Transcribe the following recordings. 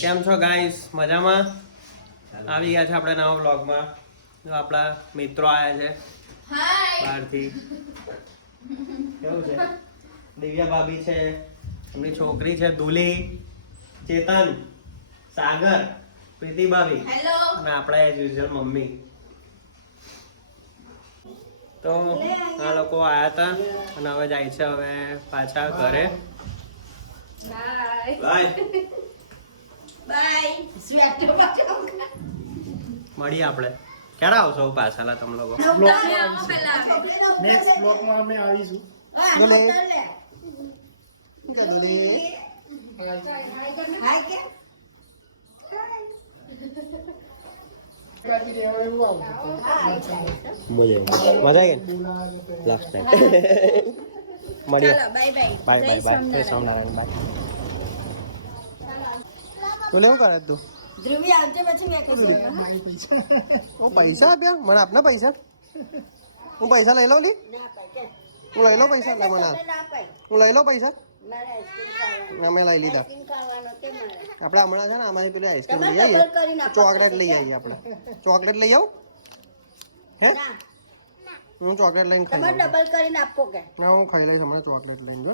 કેમ છો ગાઈસ? મજામાં? આવી ગયા છે આપણે નવા વ્લોગમાં. જો આપણા મિત્રો આયા છે બહારથી. કેવું છે? દિવ્યા ભાભી છે, એમની છોકરી છે ધુલી, ચેતન, સાગર, પ્રીતિ ભાભી અને આપણા એઝ યુઝ્યુઅલ મમ્મી. તો આ લોકો આયા હતા અને હવે જાય છે હવે પાછા ઘરે. બાય મળીએ આપણે. ક્યારે આવશો પાછા તમે લોકો? નેક્સ્ટ બ્લોકમાં અમે આવીશું. મજા આવી લાસ્ટ ટાઈમ મળીએ. Bye bye bye. Swaminarayan bye. તું લેવું કરે તું? ધ્રુવી આવજે પછી વેકેશન. હું પૈસા આપ્યા મને આપના પૈસા? હું પૈસા લઈ લઉં લી? હું લઈ લઉં પૈસા? લે મને હું લઈ લઉં પૈસા? અમે લઈ લીધા. આપણે હમણાં છે ને આમાંથી પેલી આઈસ્ક્રીમ લઈ આવીએ, ચોકલેટ લઈ આવીએ. આપણે ચોકલેટ લઈ આવું? હે હું ચોકલેટ લઈને ખાઈ લઉં. ડબલ કરીને આપો કે? ના હું ખાઈ લઈશ હમણાં ચોકલેટ લઈને. જો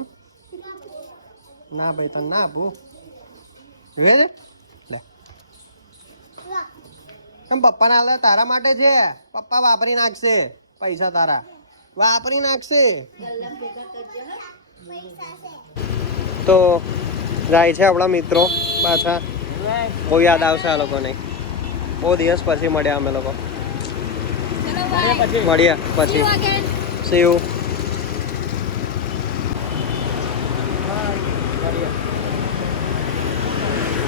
ના ભાઈ તને ના આપું. જોઈએ છે લે કેમ પપ્પાને હાલ તારા માટે છે. પપ્પા વાપરી નાખશે પૈસા, તારા વાપરી નાખશે. તો જાય છે આપણા મિત્રો પાછા. બહુ યાદ આવશે આ લોકોને. બહુ દિવસ પછી મળ્યા અમે લોકો. મળ્યા પછી સી યુ.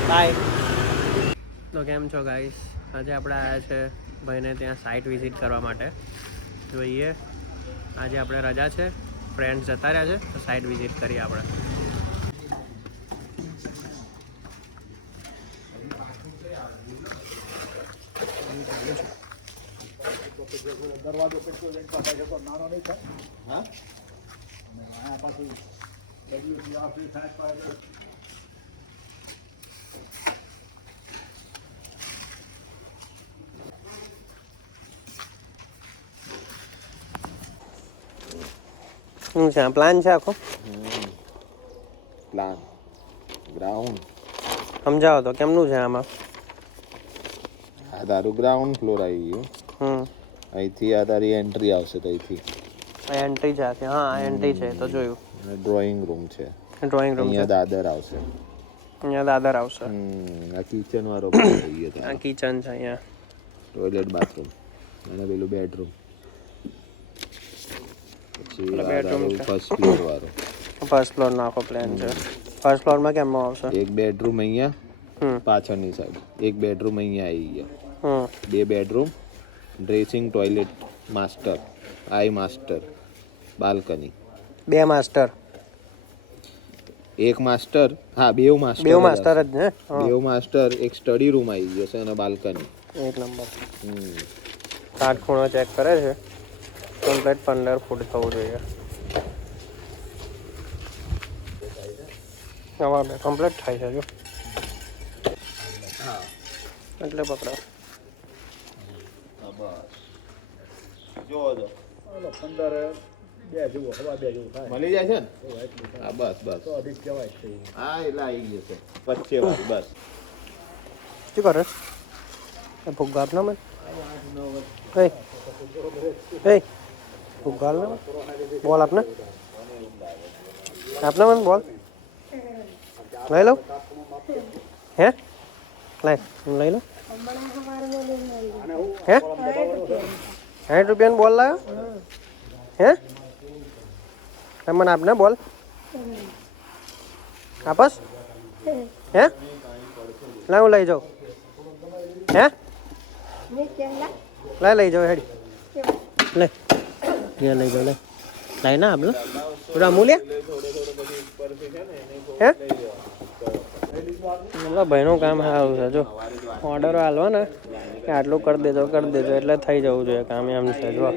બાય. તો કેમ છો ગાઈસ? આજે આપણે આવ્યા છે ભાઈને ત્યાં સાઇટ વિઝિટ કરવા માટે. જોઈએ આજે આપણે રજા છે, ફ્રેન્ડ્સ જતા રહ્યા છે તો સાઇટ વિઝિટ કરીએ આપણે. દરવાજો કેટલો નાનો નહીં થાય. હા પાછું શું છે પ્લાન છે આખો? પ્લાન ગ્રાઉન્ડ સમજાવો તો કેમનું છે આમાં? આ તારું ગ્રાઉન્ડ ફ્લોર આવી ગયું. અહીંથી આ તારી એન્ટ્રી આવશે. તો અહીંથી એન્ટ્રી છે આખી. હા એન્ટ્રી છે તો જોયું. ડ્રોઈંગ રૂમ છે. ડ્રોઈંગ રૂમ છે. અહીંયા દાદર આવશે. અહીંયા દાદર આવશે. આ કિચન વાળો થઈ ગયો. આ કિચન છે અહીંયા. ટોયલેટ બાથરૂમ અને પેલું બેડરૂમ. પછી બેડરૂમ ફર્સ્ટ ફ્લોર વાળો. ફર્સ્ટ ફ્લોર નો આખો પ્લાન છે. ફર્સ્ટ ફ્લોરમાં કેમમાં આવશે? એક બેડરૂમ અહીંયા પાછળની સાઈડ, એક બેડરૂમ અહીંયા આવી ગયા. બે બેડરૂમ, ડ્રેસિંગ, ટોયલેટ, માસ્ટર, આઈ માસ્ટર, બાલ્કની. બે માસ્ટર? એક માસ્ટર. હા બેવ માસ્ટર. બેવ માસ્ટર જ ને? બેવ માસ્ટર. એક સ્ટડી રૂમ આવી જશે અને બાલ્કની. એક નંબર. કાટખૂણો ચેક કરે છે. કમ્પ્લીટ 15 ફૂટ થવું જોઈએ. હવે કમ્પ્લીટ થાય છે જો. એટલે પકડો. જો 15 બે જેવું હવા બે જેવું થાય. મળી જાય છે ને? હા બસ બસ. તો અધિક કહેવાય છે. હા એટલે આવી જશે. વચ્ચે વાળી બસ. શું કરે? ફુગ્ગા આપના મને. ફુગ્ગા આપના બોલ. આપને આપના મને બોલ. લઈ લો. હે લઈ લો. હે 60 રૂપિયાનો બોલ લાવ્યો? હે મને આપને બોલ આપસ. હે લા હું લઈ જાઉં. હે લઈ જાઉં. હેડી લે ત્યાં લઈ જાઉં. લઈ ના આપલો થોડા અમૂલ્યા. હે ભાઈનું કામ સારું છે. જો ઓર્ડરો હાલવા ને કે આટલું કરી દેજો એટલે થઈ જવું જોઈએ કામ. એમ છે જો.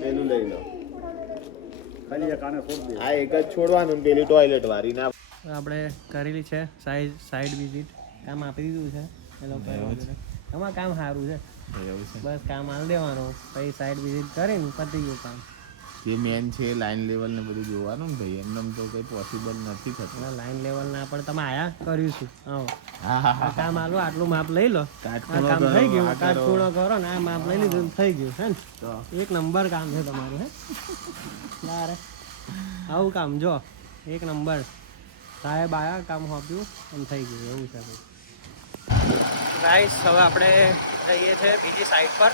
પેલું પેલું લઈ લો. ખાલી એક આને છોડ દે. આ એક જ છોડવાનું ને પેલી ટોયલેટ વાળી ના. આપણે કરેલી છે સાઈડ વિઝિટ, કામ આપી દીધું છે એ લોકોએ. આમાં કામ સારું છે, બસ કામ આલી દેવાનું, પછી સાઈડ વિઝિટ કરીને પતી ગયું કામ. જે મેન છે લાઈન લેવલ ને બધું જોવાનું ને ભાઈ, એમને તો કંઈ પોસિબલ નથી થતું. લાઈન લેવલ ના પણ તમે આયા કરીશું. હા હા હા, કામ આલું, આટલું માપ લઈ લો, આ કાટખૂણો કામ કરો, થઈ ગયું, આ કરો. કાટખૂણો કરો ને આ માપ લઈ લીધું, થઈ ગયું હે ને. તો એક નંબર કામ છે તમારું. હે તારે આવું કામ જો એક નંબર. સાહેબ આયા, કામ સોંપ્યું અને થઈ ગયું, એવું છે ભાઈ. ગાઈસ હવે આપણે જઈએ છીએ બીજી સાઈડ પર,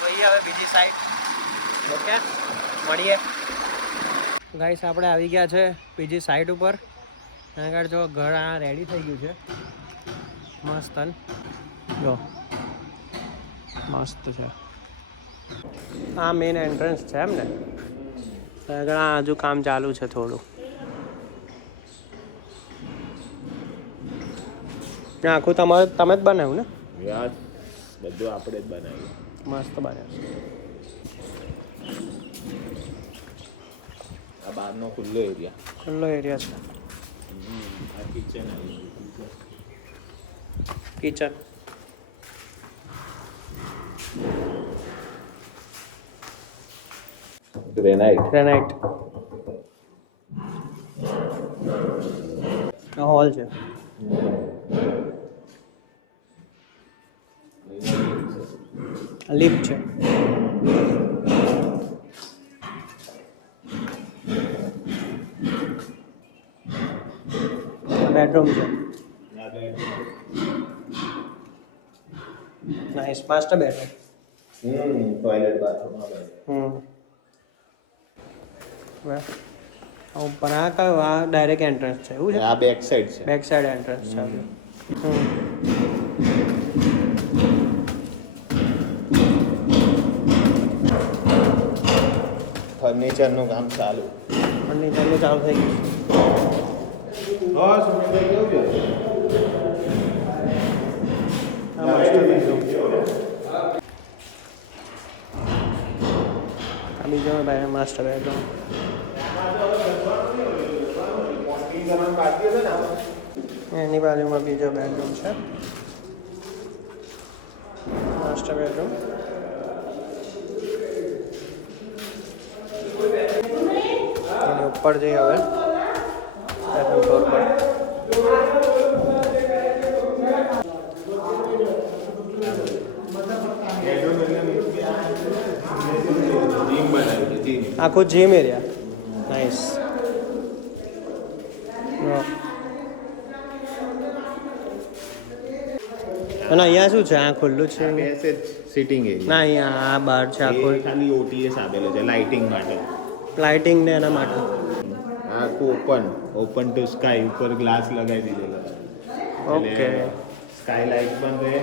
જોઈએ હવે બીજી સાઈડ. ઓકે, મળીએ. ગાઈસ આપણે આવી ગયા છે બીજી સાઈડ ઉપર. આગળ જો ઘર આ રેડી થઈ ગયું છે મસ્ત. જો મસ્ત છે. આ મેઇન એન્ટ્રન્સ છે એમ ને. આગળ આ હજુ કામ ચાલુ છે થોડું. આખું તમે જ બનાવ્યું ને? યાર બધું આપણે જ બનાવ્યું. મસ્ત બનાવ્યું. આ બહારનો ખુલ્લો એરિયા, ખુલ્લો એરિયા છે. આ કિચન આવી કિચન. ગ્રેનાઇટ. હોલ છે. લિફ્ટ છે. બેડરૂમ છે. Nice, master bedroom. Toilet bathroom. ઉપર આ કયો? આ ડાયરેક્ટ એન્ટ્રન્સ છે એવું છે? આ બેક સાઈડ છે. બેક સાઈડ એન્ટ્રન્સ છે. ફર્નિચરનું કામ ચાલુ. ફર્નિચરનું ચાલુ થઈ ગયું. હા, સુમિતભાઈ કેવું છે? આ માસ્ટર બેડરૂમ. આ બીજો માસ્ટર બેડરૂમ. એની બાજુમાં બીજો બેડરૂમ છે, માસ્ટર બેડરૂમ. એની ઉપર જઈએ હવે સેકન્ડ ફ્લોર પર. જીમ બનાવ્યું છે, જીમ. આખું જીમ એરિયા. નાઇસ. અને અહીંયા શું છે? આ ખુલ્લું છે? Passage sitting area. ના, અહીંયા આ બહાર છે આખું. એ ખાલી ઓટીએસ આપેલો છે લાઇટિંગ માટે. લાઇટિંગ ને એના માટે. આ ઓપન ટુ સ્કાય, ઉપર ગ્લાસ લગાવી દીધેલો છે. ઓકે. સ્કાય લાઇટ પણ રહે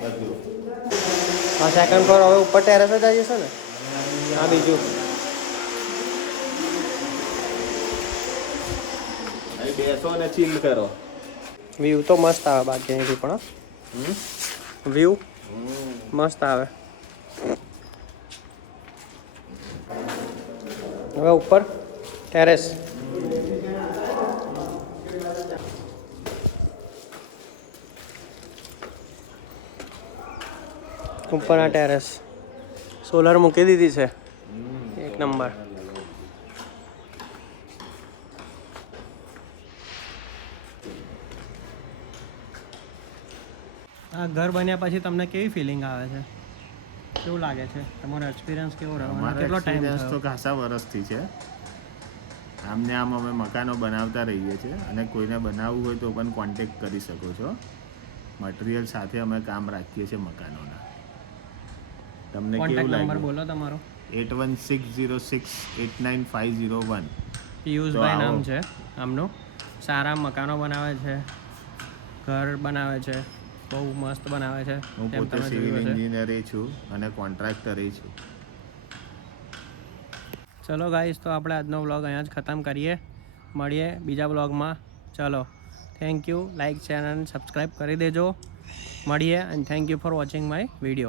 બધું. આ સેકન્ડ ફ્લોર હવે ઉપર ટેરેસ જ આવી જશે ને? આ બીજું અહીં બેસો અને ચીલ કરો. વ્યૂ તો મસ્ત આવે બાકી અહીંથી પણ. વ્યૂ મસ્ત આવે. હવે ઉપર ટેરેસ. ઉપર આ ટેરેસ સોલર મૂકી દીધી છે. એક નંબર. આ ઘર બન્યા પછી તમને કેવી ફિલિંગ આવે છે? કેવું લાગે છે? તમારો એક્સપિરિયન્સ કેવો રહ્યો? અને કેટલો ટાઈમ તો થયો? ખાસા વર્ષથી છે. આમને આમ અમે મકાનો બનાવતા રહીએ છીએ અને કોઈને બનાવવું હોય તો પણ કોન્ટેક્ટ કરી શકો છો. મટીરિયલ સાથે અમે કામ રાખીએ છીએ મકાનોના. તમને કોન્ટેક્ટ કેવું નંબર લાગ્યું? બોલો તમારો. 8160689501. પિયુષભાઈ તો આવો. નામ છે આમનું. સારા મકાનો બનાવે છે, ઘર બનાવે છે, બહુ મસ્ત બનાવે છે. હું તેમ પોતે તમે સિવિલ જોયું હશે. એન્જિનિયર છું અને કોન્ટ્રાક્ટર છું. ચલો ગાઈસ, તો આપણે આજનો વ્લોગ અહીંયા જ ખતમ કરીએ. મળીએ બીજા વ્લોગમાં. ચલો, થેન્ક યુ. લાઇક, શેર અને સબસ્ક્રાઈબ કરી દેજો. મળીએ and thank you for watching my video.